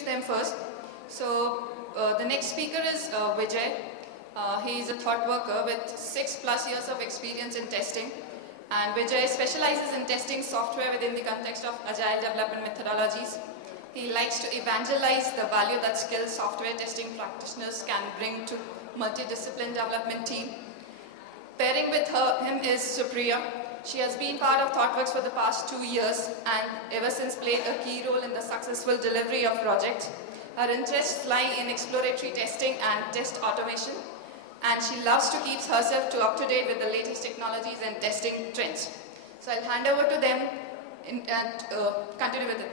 introduce them first. So the next speaker is Vijay. He is a thought worker with 6+ years of experience in testing. And Vijay specializes in testing software within the context of agile development methodologies. He likes to evangelize the value that skilled software testing practitioners can bring to multidiscipline development team. Pairing with him is Supriya. She has been part of ThoughtWorks for the past 2 years and ever since played a key role in the successful delivery of projects. Her interests lie in exploratory testing and test automation, and she loves to keep herself up to date with the latest technologies and testing trends. So I'll hand over to them and continue with it.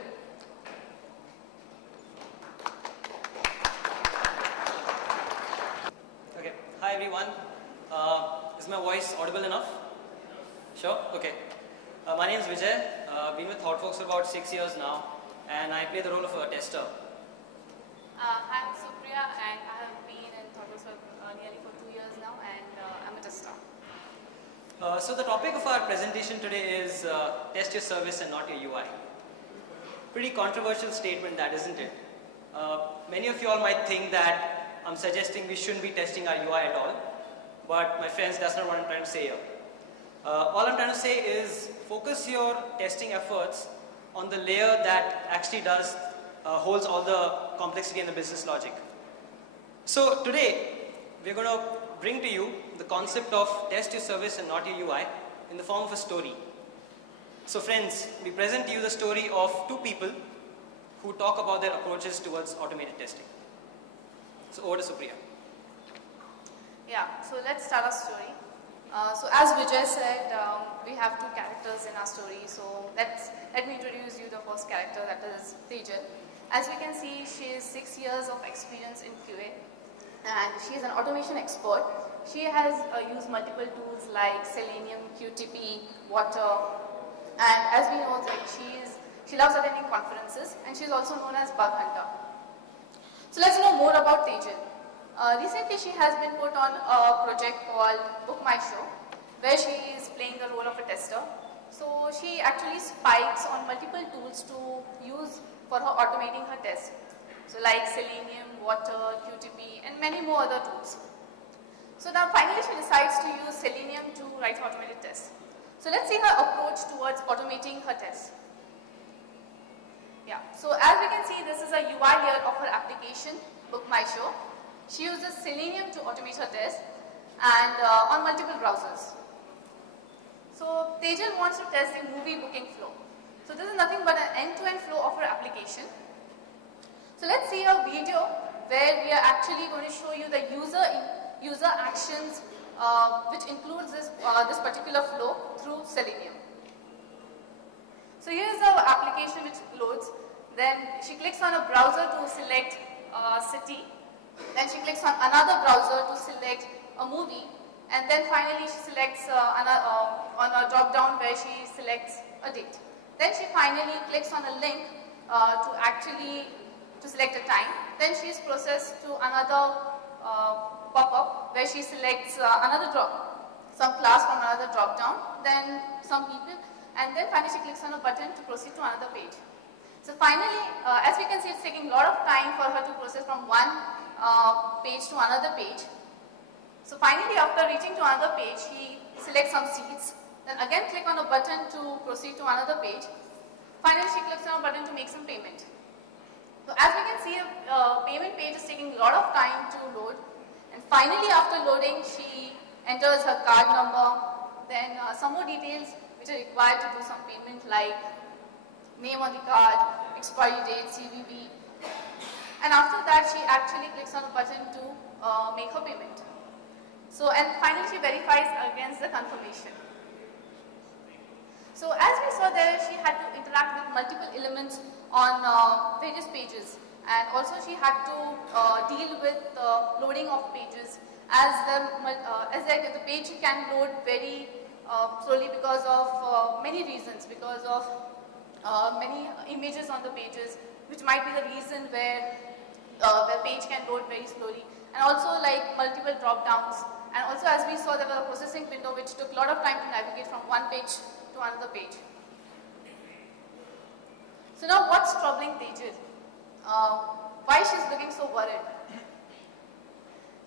Okay, hi everyone. Is my voice audible enough? Sure? Okay. My name is Vijay. Been with ThoughtWorks for about 6 years now, and I play the role of a tester. I'm Supriya, and I have been in ThoughtWorks for nearly 2 years now, and I'm a tester. So the topic of our presentation today is test your service and not your UI. Pretty controversial statement, that isn't it? Many of you all might think that I'm suggesting we shouldn't be testing our UI at all, but my friends, that's not what I'm trying to say here. All I'm trying to say is focus your testing efforts on the layer that actually holds all the complexity and the business logic. So today, we're going to bring to you the concept of test your service and not your UI in the form of a story. So friends, we present to you the story of 2 people who talk about their approaches towards automated testing. So over to Supriya. Yeah, so let's start our story. So as Vijay said, we have 2 characters in our story. So let me introduce you the first character, that is Tejal. As we can see, she has 6 years of experience in QA, and she is an automation expert. She has used multiple tools like Selenium, QTP, Water, and as we know that she loves attending conferences, and she is also known as bug hunter. So let's know more about Tejal. Recently, she has been put on a project called Book My Show, where she is playing the role of a tester. So she actually spikes on multiple tools to use for her automating her tests. So like Selenium, Water, QTP, and many more other tools. So now finally she decides to use Selenium to write her automated tests. So let's see her approach towards automating her tests. Yeah, so as we can see, this is a UI layer of her application, Book My Show. She uses Selenium to automate her tests and on multiple browsers. So Tejal wants to test the movie booking flow. So this is nothing but an end-to-end flow of her application. So let's see a video where we are actually going to show you the user actions which includes this particular flow through Selenium. So here is the application which loads. Then she clicks on a browser to select city. Then she clicks on another browser to select a movie, and then finally she selects on a drop down where she selects a date. Then she finally clicks on a link to select a time. Then she is processed to another pop-up where she selects some class from another drop down, then some people, and then finally she clicks on a button to proceed to another page. So finally, as we can see, it's taking a lot of time for her to process from one page to another page. So finally, after reaching to another page, she selects some seats, then again click on a button to proceed to another page. Finally, she clicks on a button to make some payment. So as we can see, a payment page is taking a lot of time to load, and finally after loading, she enters her card number, then some more details which are required to do some payment like name on the card, expiry date, CVV, and after that she actually clicks on a button to make her payment. So and finally she verifies against the confirmation. So as we saw there, she had to interact with multiple elements on various pages, and also she had to deal with loading of pages as the page can load very slowly because of many reasons, because of many images on the pages, which might be the reason where the page can load very slowly, and also like multiple drop downs, and also as we saw there was a processing window which took a lot of time to navigate from one page to another page. So now what's troubling Tejal? why she's looking so worried.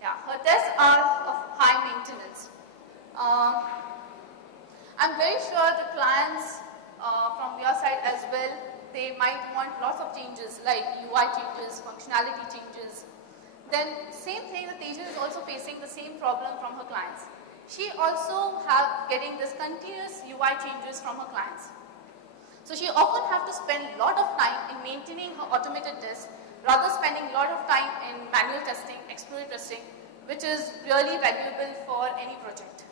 Yeah, her tests are of high maintenance. I'm very sure the clients from your side as well, they might want lots of changes like UI changes, functionality changes. Then same thing, the Tejal is also facing the same problem from her clients. She also getting this continuous UI changes from her clients. So she often have to spend a lot of time in maintaining her automated tests rather spending a lot of time in manual testing, exploratory testing, which is really valuable for any project.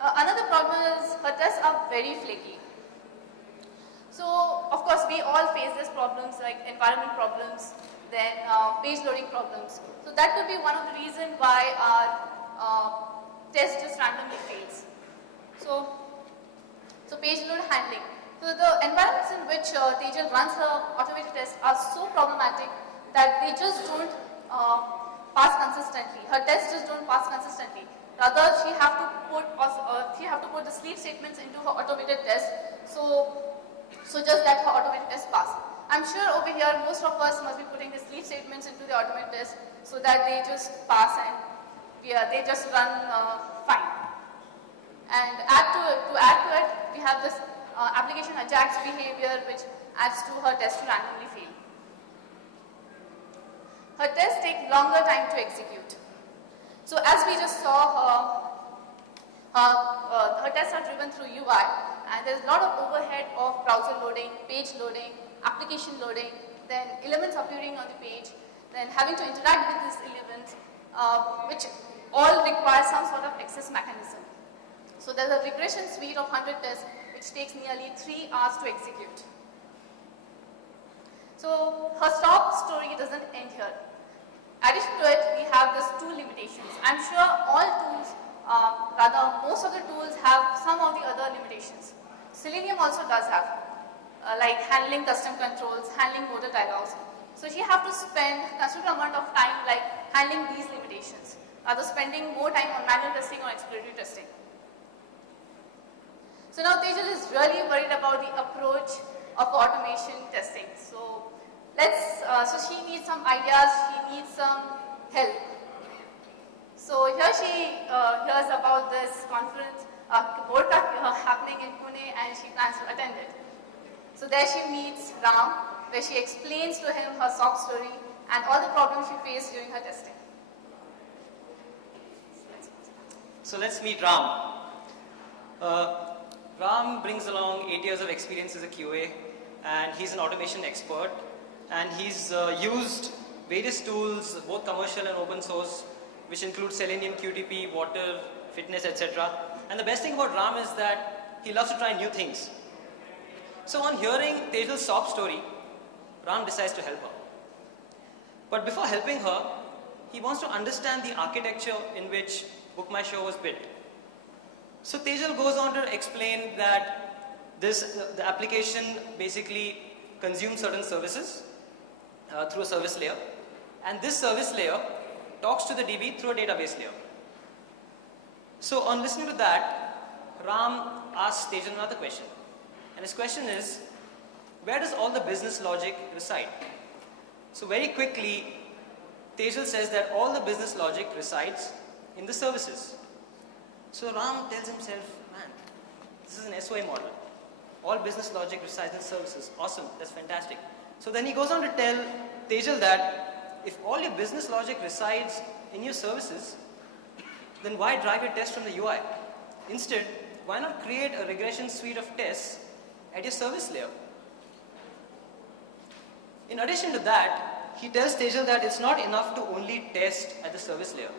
Another problem is her tests are very flaky. So of course we all face these problems like environment problems, then page loading problems. So that could be one of the reasons why our test just randomly fails. So page load handling. So the environments in which Tejal runs her automated tests are so problematic that they just don't pass consistently. Her tests just don't pass consistently. Rather, she have to put the sleep statements into her automated test. So just that her automated test pass. I'm sure over here most of us must be putting the sleep statements into the automated test so that they just pass and they just run fine. And to add to it, we have this application Ajax behavior which adds to her test to randomly fail. Her tests take longer time to execute. So as we just saw, her tests are driven through UI and there's a lot of overhead of browser loading, page loading, application loading, then elements appearing on the page, then having to interact with these elements, which all require some sort of access mechanism. So there's a regression suite of 100 tests which takes nearly 3 hours to execute. So her stop story doesn't end here. Addition to it, we have these two limitations. I'm sure all tools, most of the tools have some of the other limitations. Selenium also does have, like handling custom controls, handling motor dialogues. So she have to spend a considerable amount of time like handling these limitations, rather spending more time on manual testing or exploratory testing. So now Tejal is really worried about the approach of automation testing. So so she needs some ideas, she needs some help. So here she hears about this conference, vodQA happening in Pune and she plans to attend it. So there she meets Ram, where she explains to him her sob story and all the problems she faced during her testing. So let's meet Ram. Ram brings along 8 years of experience as a QA and he's an automation expert and he's used various tools, both commercial and open source, which include Selenium, QTP, Water, Fitness, etc. And the best thing about Ram is that he loves to try new things. So on hearing Tejal's sob story, Ram decides to help her. But before helping her, he wants to understand the architecture in which Book My Show was built. So Tejal goes on to explain that the application basically consumes certain services through a service layer, and this service layer talks to the DB through a database layer. So on listening to that, Ram asks Tejal another question, and his question is, where does all the business logic reside? So very quickly, Tejal says that all the business logic resides in the services. So Ram tells himself, man, this is an SOA model. All business logic resides in services. Awesome, that's fantastic. So then he goes on to tell Tejal that if all your business logic resides in your services, then why drive your test from the UI? Instead, why not create a regression suite of tests at your service layer? In addition to that, he tells Tejal that it's not enough to only test at the service layer.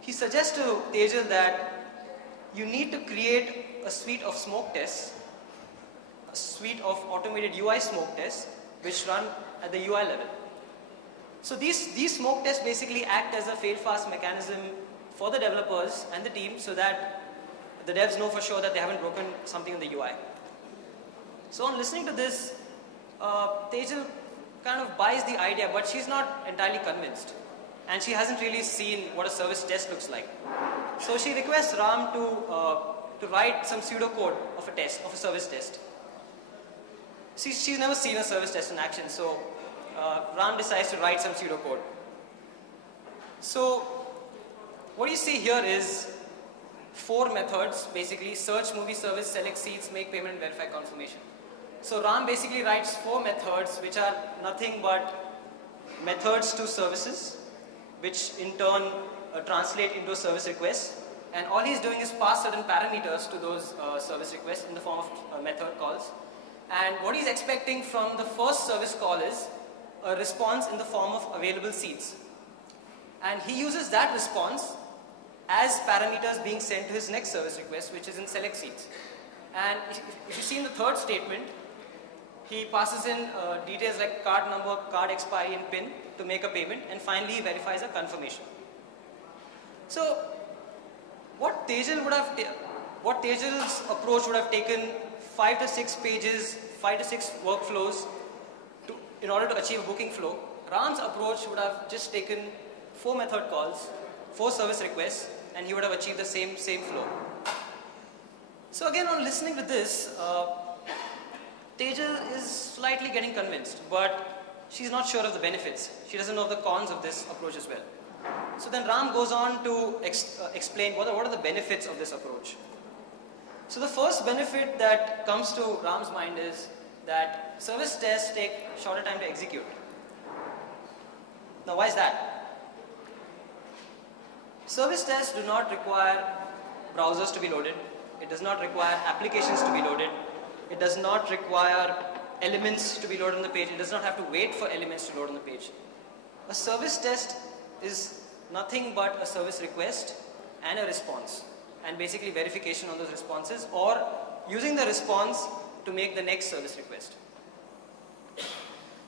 He suggests to Tejal that you need to create a suite of smoke tests, a suite of automated UI smoke tests, which run at the UI level. So these smoke tests basically act as a fail-fast mechanism for the developers and the team so that the devs know for sure that they haven't broken something in the UI. So on listening to this, Tejal kind of buys the idea, but she's not entirely convinced. And she hasn't really seen what a service test looks like. So she requests Ram to write some pseudocode of a test, of a service test. she's never seen a service test in action, so Ram decides to write some pseudocode. So what you see here is 4 methods, basically: search, movie service, select seats, make payment, and verify confirmation. So Ram basically writes 4 methods which are nothing but methods to services, which in turn translate into a service request. And all he's doing is pass certain parameters to those service requests in the form of method calls. And what he's expecting from the first service call is a response in the form of available seats. And he uses that response as parameters being sent to his next service request, which is in select seats. And if you see in the third statement, he passes in details like card number, card expiry, and PIN to make a payment, and finally he verifies a confirmation. So what Tejal's approach would have taken 5 to 6 pages, 5 to 6 workflows in order to achieve a booking flow, Ram's approach would have just taken 4 method calls, 4 service requests, and he would have achieved the same flow. So again, on listening to this, Tejal is slightly getting convinced, but she's not sure of the benefits. She doesn't know the cons of this approach as well. So then Ram goes on to explain what are the benefits of this approach. So the first benefit that comes to Ram's mind is that service tests take shorter time to execute. Now, why is that? Service tests do not require browsers to be loaded. It does not require applications to be loaded. It does not require elements to be loaded on the page. It does not have to wait for elements to load on the page. A service test is nothing but a service request and a response, and basically verification on those responses, or using the response to make the next service request.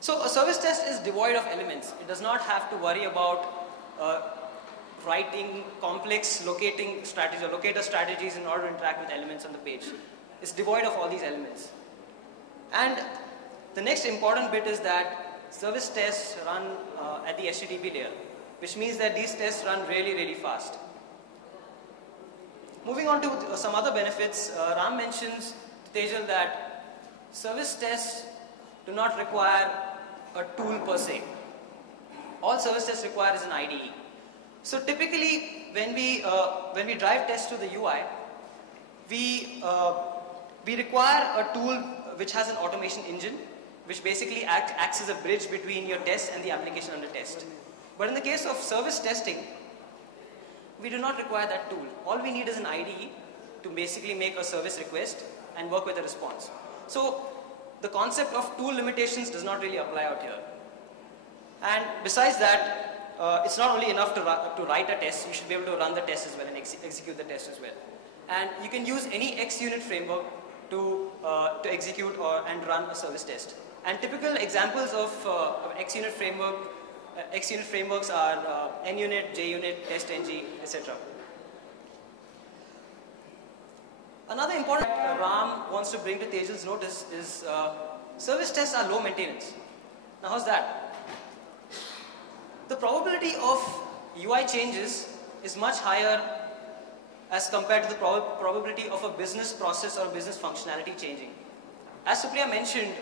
So a service test is devoid of elements. It does not have to worry about writing complex locating strategies or locator strategies in order to interact with elements on the page. It's devoid of all these elements. And the next important bit is that service tests run at the HTTP layer, which means that these tests run really, really fast. Moving on to some other benefits, Ram mentions to Tejal that service tests do not require a tool per se. All service tests require is an IDE. So typically, when we drive tests to the UI, we require a tool which has an automation engine, which basically acts as a bridge between your test and the application under test. But in the case of service testing, we do not require that tool. All we need is an IDE to basically make a service request and work with a response. So the concept of tool limitations does not really apply out here. And besides that, it's not only enough to write a test, you should be able to run the test as well and execute the test as well. And you can use any XUnit framework to execute and run a service test. And typical examples of XUnit frameworks are NUnit, JUnit, TestNG, etc. Another important Ram wants to bring to Tejal's notice is service tests are low maintenance. Now, how's that? The probability of UI changes is much higher as compared to the probability of a business process or a business functionality changing. As Supriya mentioned,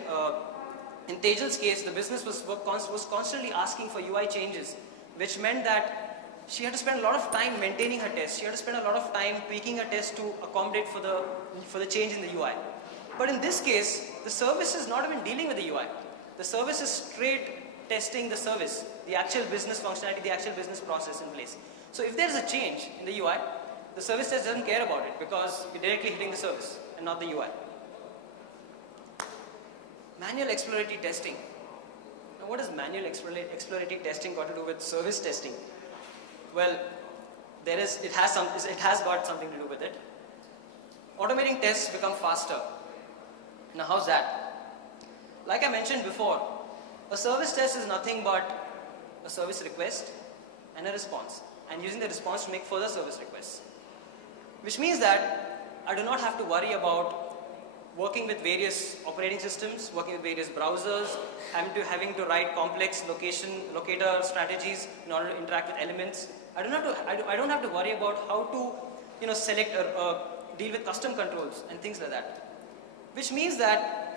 in Tejal's case, the business was constantly asking for UI changes, which meant that she had to spend a lot of time maintaining her test. She had to spend a lot of time tweaking her test to accommodate for the change in the UI. But in this case, the service is not even dealing with the UI. The service is straight testing the service, the actual business functionality, the actual business process in place. So if there's a change in the UI, the service test doesn't care about it because you're directly hitting the service and not the UI. Manual exploratory testing. Now, what does manual exploratory testing got to do with service testing? Well, it has got something to do with it. Automating tests become faster. Now, how's that? Like I mentioned before, a service test is nothing but a service request and a response, and using the response to make further service requests. Which means that I do not have to worry about working with various operating systems, working with various browsers, having to write complex locator strategies in order to interact with elements. I don't have to worry about how to select or deal with custom controls and things like that. Which means that